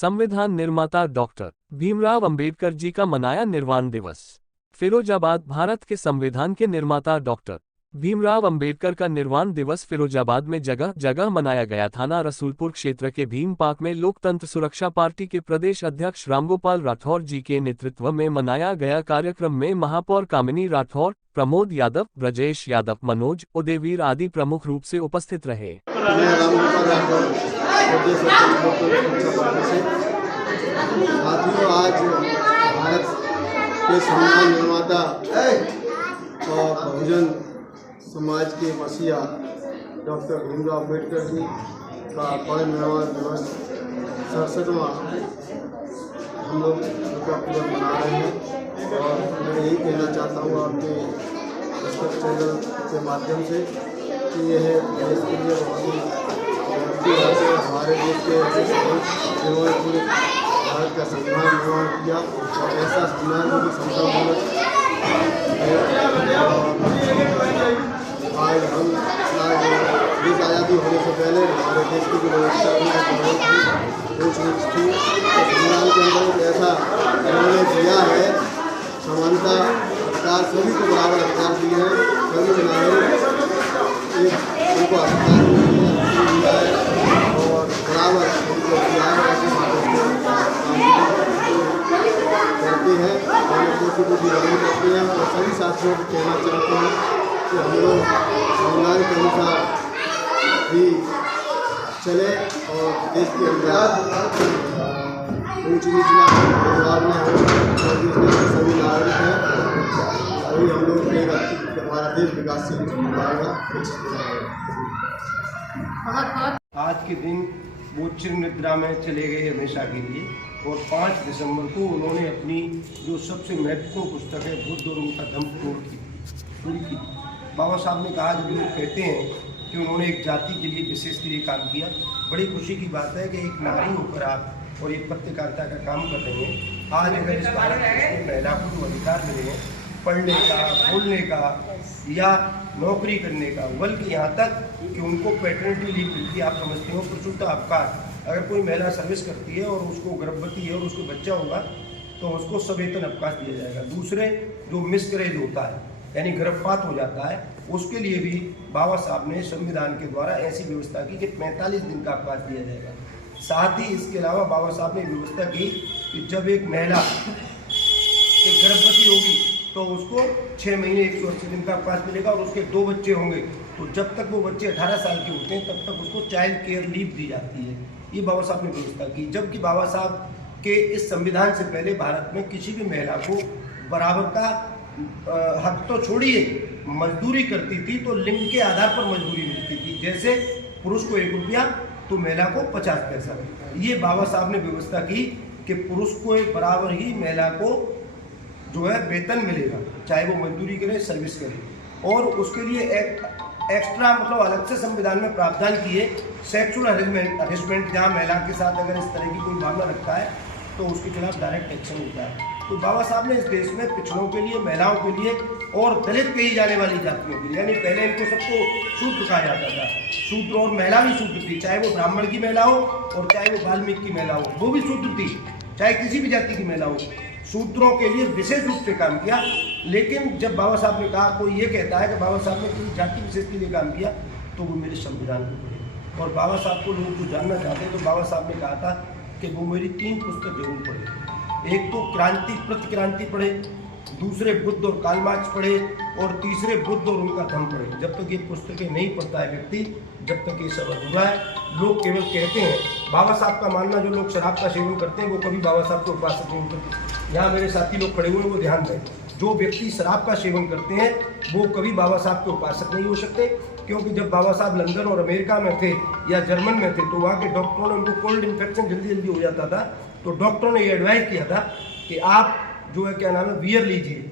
संविधान निर्माता डॉक्टर भीमराव अंबेडकर जी का मनाया निर्वाण दिवस। फिरोजाबाद। भारत के संविधान के निर्माता डॉक्टर भीमराव अंबेडकर का निर्वाण दिवस फिरोजाबाद में जगह जगह मनाया गया। थाना रसूलपुर क्षेत्र के भीम पार्क में लोकतंत्र सुरक्षा पार्टी के प्रदेश अध्यक्ष रामगोपाल राठौर जी के नेतृत्व में मनाया गया। कार्यक्रम में महापौर कामिनी राठौर, प्रमोद यादव, ब्रजेश यादव, मनोज उदयवीर आदि प्रमुख रूप से उपस्थित रहे। आज भारत के संविधान निर्माता और बहुजन समाज के मसीहा डॉक्टर भीमराव अंबेडकर जी का परिनिर्वाण दिवस 67वां हम लोग उनका पूरा मना रहे हैं। और मैं यही कहना चाहता हूँ आपके दस्तक चैनल के माध्यम से कि यह देश के लिए बहुत ही हमारे देश के ऐसे जिन्होंने पूरे भारत का संविधान निर्माण किया और ऐसा संविधान की संतामूलक आज हम देश आज़ादी होने से पहले हमारे देश की जो व्यवस्था थी ऊँच नीच थी, तो संविधान के अंदर एक ऐसा निर्णय दिया है, समानता अधिकार सभी को बराबर अधिकार दिए हैं, सभी नागरिक उनको अधिकार दिया है और बराबर उनको दिया है। करते हैं और कोटि को भी रंग करते हैं और सभी साथियों को कहना चाहते हैं कि हम लोग संविधान के अनुसार भी चले और देश के अंदर ऊँच नीच भेदभाव न हो और देश के सभी नागरिक हैं, अभी हम लोग हमारा देश विकासशील बनाएगा। आज के दिन वो चिर निद्रा में चले गए हमेशा के लिए और 5 दिसंबर को उन्होंने अपनी जो सबसे महत्वपूर्ण पुस्तक है बुद्ध और उनका धम्म पूरी की। बाबा साहब ने कहा, जब लोग कहते हैं कि उन्होंने एक जाति के लिए विशेष के लिए काम किया, बड़ी खुशी की बात है कि एक नारी होकर आप और एक पत्रकारिता का काम कर रहे हैं। आज अगर इस भारत में महिला को जो अधिकार मिले हैं पढ़ने का, बोलने का या नौकरी करने का, बल्कि यहाँ तक कि उनको पैटर्निटी लीव मिलती है। आप समझते हो प्रसूता अवकाश, अगर कोई महिला सर्विस करती है और उसको गर्भवती है और उसको बच्चा होगा तो उसको सवेतन अवकाश दिया जाएगा। दूसरे जो मिसकरेज होता है यानी गर्भपात हो जाता है, उसके लिए भी बाबा साहब ने संविधान के द्वारा ऐसी व्यवस्था की कि 45 दिन का अवकाश दिया जाएगा। साथ ही इसके अलावा बाबा साहब ने व्यवस्था की कि जब एक महिला गर्भवती होगी तो उसको 6 महीने 180 दिन का अवकाश मिलेगा और उसके 2 बच्चे होंगे तो जब तक वो बच्चे 18 साल के होते हैं तब तक उसको चाइल्ड केयर लीव दी जाती है। ये बाबा साहब ने व्यवस्था की। जबकि बाबा साहब के इस संविधान से पहले भारत में किसी भी महिला को बराबर का हक तो छोड़िए, मजदूरी करती थी तो लिंग के आधार पर मजदूरी मिलती थी। जैसे पुरुष को 1 रुपया तो महिला को 50 पैसा। ये बाबा साहब ने व्यवस्था की कि पुरुष को बराबर ही महिला को जो है वेतन मिलेगा, चाहे वो मजदूरी करे, सर्विस करे। और उसके लिए एक्स्ट्रा मतलब अलग से संविधान में प्रावधान किए सेक्सुअल हरेसमेंट, जहाँ महिला के साथ अगर इस तरह की कोई मामला रखता है तो उसके खिलाफ डायरेक्ट एक्शन होता है। तो बाबा साहब ने इस देश में पिछड़ों के लिए, महिलाओं के लिए और दलित कही जाने वाली जातियों के लिए, यानी पहले इनको सबको शूद्र कहा जाता था, शूद्र और महिला भी शूद्र थी, चाहे वो ब्राह्मण की महिला हो और चाहे वो वाल्मीकि की महिला हो, वो भी शूद्र थी, चाहे किसी भी जाति की महिला हो। शूद्रों के लिए विशेष रूप से काम किया। लेकिन जब बाबा साहब ने कहा, कोई ये कहता है कि बाबा साहब ने किसी जाति विशेष के लिए काम किया, तो वो मेरे संविधान को पढ़े। और बाबा साहब को लोग जो जानना चाहते हैं तो बाबा साहब ने कहा था कि वो मेरी 3 पुस्तक जरूर पढ़े। एक तो क्रांति प्रतिक्रांति पढ़े, दूसरे बुद्ध और कार्ल मार्क्स पढ़े और तीसरे बुद्ध और उनका धम्म पढ़े। जब तक ये पुस्तकें नहीं पढ़ता है व्यक्ति, जब तक ये सब अधूरा है। लोग केवल कहते हैं, बाबा साहब का मानना, जो लोग शराब का सेवन करते हैं वो कभी बाबा साहब को उपासक नहीं करते। यहाँ मेरे साथी लोग खड़े हुए हैं, वो ध्यान दें, जो व्यक्ति शराब का सेवन करते हैं वो कभी बाबा साहब के उपासक नहीं हो सकते। क्योंकि जब बाबा साहब लंदन और अमेरिका में थे या जर्मन में थे तो वहाँ के डॉक्टरों ने, उनको कोल्ड इन्फेक्शन जल्दी हो जाता था, तो डॉक्टरों ने ये एडवाइस किया था कि आप जो है क्या नाम है बियर लीजिए,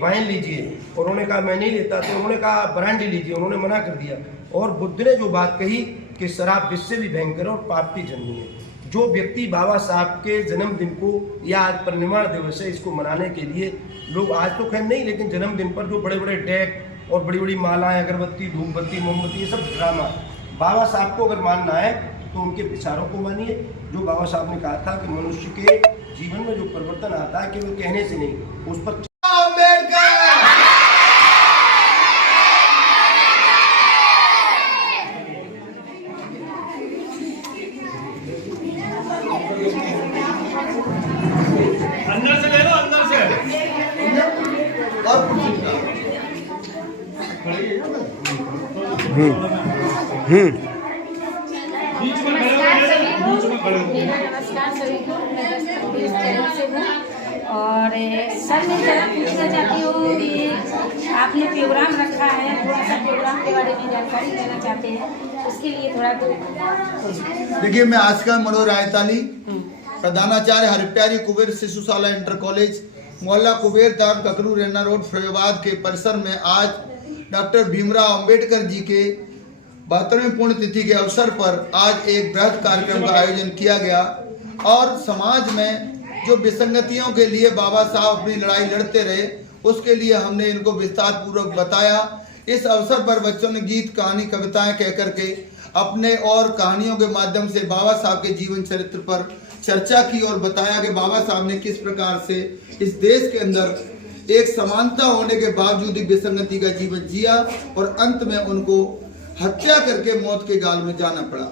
वाइन लीजिए। और उन्होंने कहा मैं नहीं लेता, तो उन्होंने कहा ब्रांडी लीजिए, उन्होंने मना कर दिया। और बुद्ध ने जो बात कही कि शराब विष से भी भयंकर और पाप की जन्मी है। जो व्यक्ति बाबा साहब के जन्मदिन को या आज परिनिर्वाण दिवस है इसको मनाने के लिए लोग, आज तो खैर नहीं, लेकिन जन्मदिन पर जो बड़े बड़े डेक और बड़ी बड़ी मालाएं, अगरबत्ती, धूपबत्ती, मोमबत्ती, ये सब ड्रामा। बाबा साहब को अगर मानना है तो उनके विचारों को मानिए। जो बाबा साहब ने कहा था कि मनुष्य के जीवन में जो परिवर्तन आता है केवल कहने से नहीं, उस पर अंदर से ले लो, अंदर से। बीच में खड़े हो, बीच में खड़े हो। नमस्कार सभी को, मैं दस्तक चैनल से हूँ। और सर मैं जरा पूछना चाहती हूँ कि आपने प्रोग्राम रखा है, थोड़ा सा प्रोग्राम के बारे में जानकारी देना चाहते हैं, उसके लिए थोड़ा देखिए, मैं आजकल मनोहर रायताली, प्रधानाचार्य हरिप्यारी कुबेर शिशुशाला इंटर कॉलेज, मोहल्ला कुबेर तार ककरू रेना रोड फैजाबाद के परिसर में आज डॉक्टर भीमराव अंबेडकर जी के 72वें पुण्यतिथि के अवसर पर आज एक बृहद कार्यक्रम का आयोजन किया गया। और समाज में जो विसंगतियों के लिए बाबा साहब अपनी लड़ाई लड़ते रहे, उसके लिए हमने इनको विस्तार पूर्वक बताया। इस अवसर पर बच्चों ने गीत, कहानी, कविताएं कह करके अपने और कहानियों के माध्यम से बाबा साहब के जीवन चरित्र पर चर्चा की और बताया कि बाबा साहब ने किस प्रकार से इस देश के अंदर एक समानता होने के बावजूद भी विसंगति का जीवन जिया और अंत में उनको हत्या करके मौत के गाल में जाना पड़ा।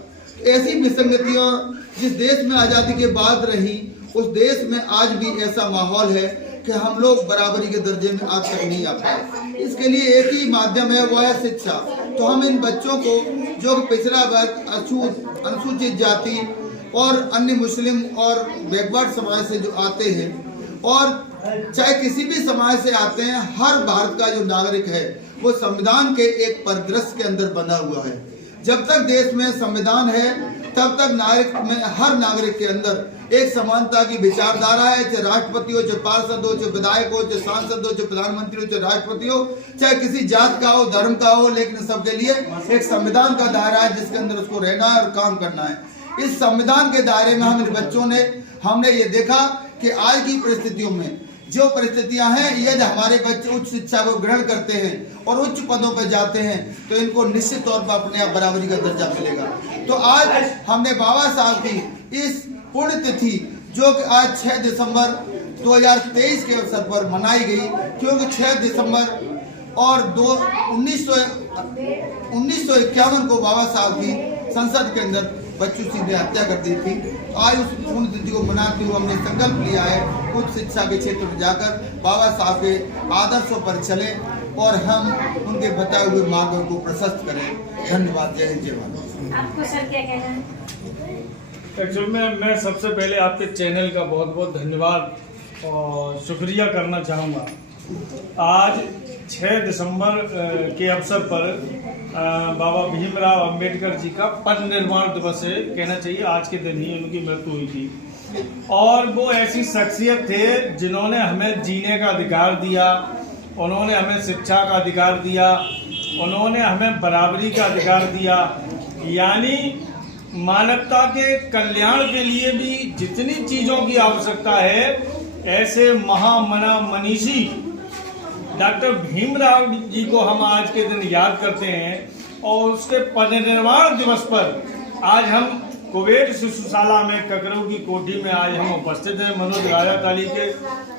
ऐसी विसंगतियां जिस देश में आज़ादी के बाद रही, उस देश में आज भी ऐसा माहौल है कि हम लोग बराबरी के दर्जे में आज तक नहीं आ पाए। इसके लिए एक ही माध्यम है, वो है शिक्षा। तो हम इन बच्चों को जो पिछड़ा वर्ग, अनुसूचित जाति और अन्य मुस्लिम और बैकवर्ड समाज से जो आते हैं और चाहे किसी भी समाज से आते हैं, हर भारत का जो नागरिक है वो संविधान के एक परिदृश्य के अंदर बंधा हुआ है। जब तक देश में संविधान है तब तक नागरिक में, हर नागरिक के अंदर एक समानता की विचारधारा है। चाहे राष्ट्रपति हो, चाहे पार्षद हो, चाहे विधायक हो, चाहे सांसद हो, चाहे प्रधानमंत्री हो, चाहे राष्ट्रपति हो, चाहे किसी जात का हो, धर्म का हो, लेकिन सबके लिए एक संविधान का दायरा है जिसके अंदर उसको रहना है और काम करना है। इस संविधान के दायरे में हमने ये देखा कि आज की परिस्थितियों में जो परिस्थितियां हैं, यदि हमारे बच्चे उच्च शिक्षा को ग्रहण करते हैं और उच्च पदों पर जाते हैं तो इनको निश्चित तौर पर अपने आप बराबरी का दर्जा मिलेगा। तो आज हमने बाबा साहब की इस पुण्यतिथि जो कि आज 6 दिसंबर 2023 के अवसर पर मनाई गई, क्योंकि 6 दिसंबर और 1951 को बाबा साहब की संसद के अंदर बच्चों ने हत्या कर दी थी। आज उस पुण्यतिथि को मनाते हुए हमने संकल्प लिया है उच्च शिक्षा के क्षेत्र में जाकर बाबा साहब के आदर्शों पर चलें और हम उनके बताए हुए मार्गों को प्रशस्त करें। धन्यवाद। जय हिंद, जय भारत। आपको सर क्या कहना है? एक्चुअल में मैं सबसे पहले आपके चैनल का बहुत बहुत धन्यवाद और शुक्रिया करना चाहूँगा। आज 6 दिसंबर के अवसर पर बाबा भीमराव अंबेडकर जी का परिनिर्वाण दिवस है, कहना चाहिए आज के दिन ही उनकी मृत्यु हुई थी। और वो ऐसी शख्सियत थे जिन्होंने हमें जीने का अधिकार दिया, उन्होंने हमें शिक्षा का अधिकार दिया, उन्होंने हमें बराबरी का अधिकार दिया। यानी मानवता के कल्याण के लिए भी जितनी चीज़ों की आवश्यकता है, ऐसे महामना मनीषी डॉक्टर भीमराव जी को हम आज के दिन याद करते हैं। और उसके परिनिर्वाण दिवस पर आज हम कुबेर शिशुशाला में ककरू की कोठी में आज हम उपस्थित हैं। मनोज रायताली के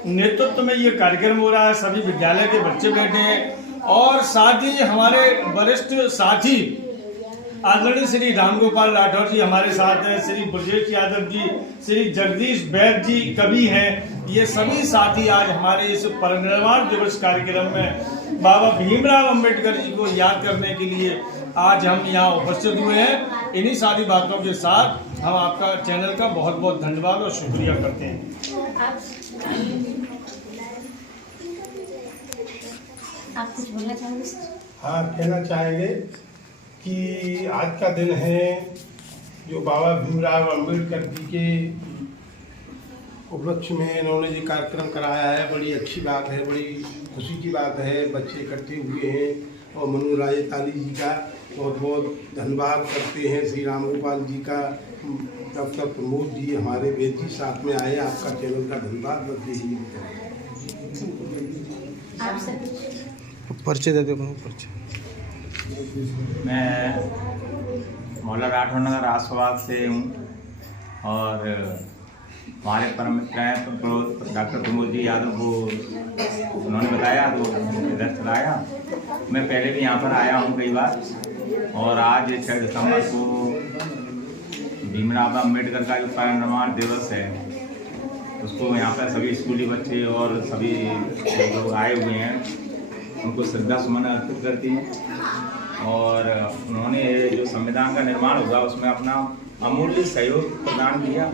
नेतृत्व में ये कार्यक्रम हो रहा है, सभी विद्यालय के बच्चे बैठे हैं और साथ ही हमारे वरिष्ठ साथी आदरणीय श्री रामगोपाल राठौर जी हमारे साथ हैं, श्री ब्रजेश यादव जी, श्री जगदीश बैद जी कवि हैं। ये सभी साथी आज हमारे इस परिनिर्वाण दिवस कार्यक्रम में बाबा भीमराव अंबेडकर जी को याद करने के लिए आज हम यहाँ उपस्थित हुए हैं। इन्हीं सारी बातों के साथ हम आपका चैनल का बहुत बहुत धन्यवाद और शुक्रिया करते हैं। आप कुछ बोलना चाहोगे सर? हाँ, कहना चाहेंगे कि आज का दिन है जो बाबा भीमराव अंबेडकर जी के उपलक्ष्य में इन्होंने जो कार्यक्रम कराया है, बड़ी अच्छी बात है, बड़ी खुशी की बात है। बच्चे इकट्ठे हुए हैं और मनोज रायताली जी का बहुत बहुत धन्यवाद करते हैं, श्री रामगोपाल जी का, डॉक्टर प्रमोद जी, हमारे वेद जी साथ में आए। आपका चैनल का धन्यवाद बस यही आप परिचय दे दो। परिचय मैं मोहल्ला राठौर नगर राष्ट्रवाद से हूँ और हमारे परम मित्र हैं डॉक्टर प्रमोद जी यादव को उन्होंने बताया तो इधर चलाया। मैं पहले भी यहाँ पर आया हूँ कई बार और आज 6 दिसंबर को भीमराव अम्बेडकर का जो परिनिर्वाण दिवस है उसको यहाँ पर सभी स्कूली बच्चे और सभी लोग आए हुए हैं, उनको श्रद्धा सुमन अर्पित करती हैं और उन्होंने जो संविधान का निर्माण हुआ उसमें अपना अमूल्य सहयोग प्रदान किया।